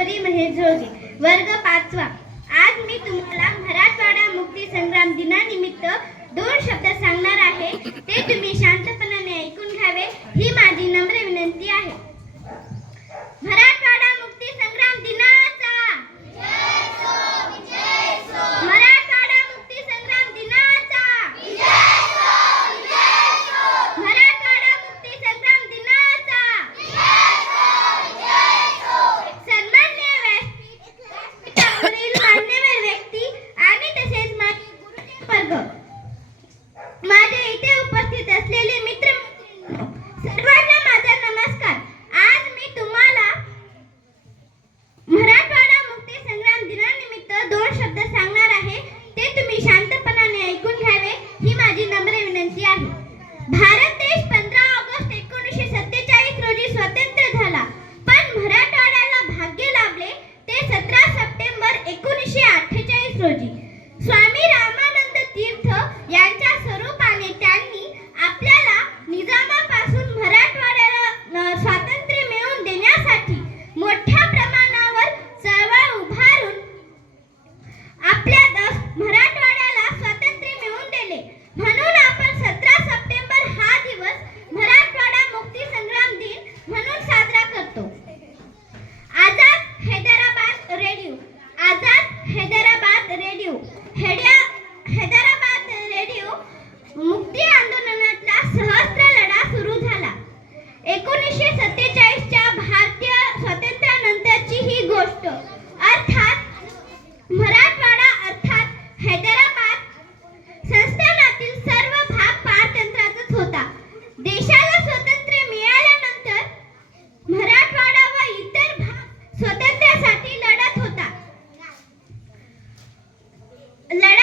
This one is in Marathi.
ईश्वरी महेश जोगे वर्ग पाचवा. आज मी तुम्हाला मराठवाडा मुक्ती संग्राम दिनानिमित्त दोन शब्द वर्ग माझे इथे उपस्थित असलेले मित्र सर्वांना माझा नमस्कार. आज मी तुम्हाला मराठवाडा मुक्ती संग्राम दिनानिमित्त दोन शब्द सांगणार आहे. ते तुम्ही शांतपणाने ऐकून घ्यावे ही माझी नम्र विनंती आहे. भारत देश पंधरा ऑगस्ट एकोणीसशे सत्तेचाळीस रोजी स्वतंत्र झाला. पण मराठवाड्याला भाग्य लाभले ते सतरा सप्टेंबर एकोणीसशे अठ्ठेचाळीस रोजी. एकोणीसशे सत्तेचाळीसच्या भारतीय स्वातंत्र्यानंतरची ही गोष्ट. अर्थात मराठवाडा अर्थात हैदराबाद संस्थानातील सर्व भाग पारतंत्राचाच होता. देशाला स्वातंत्र्य मिळाल्यानंतर मराठवाडा व इतर भाग स्वातंत्र्यासाठी लढत होता. लढा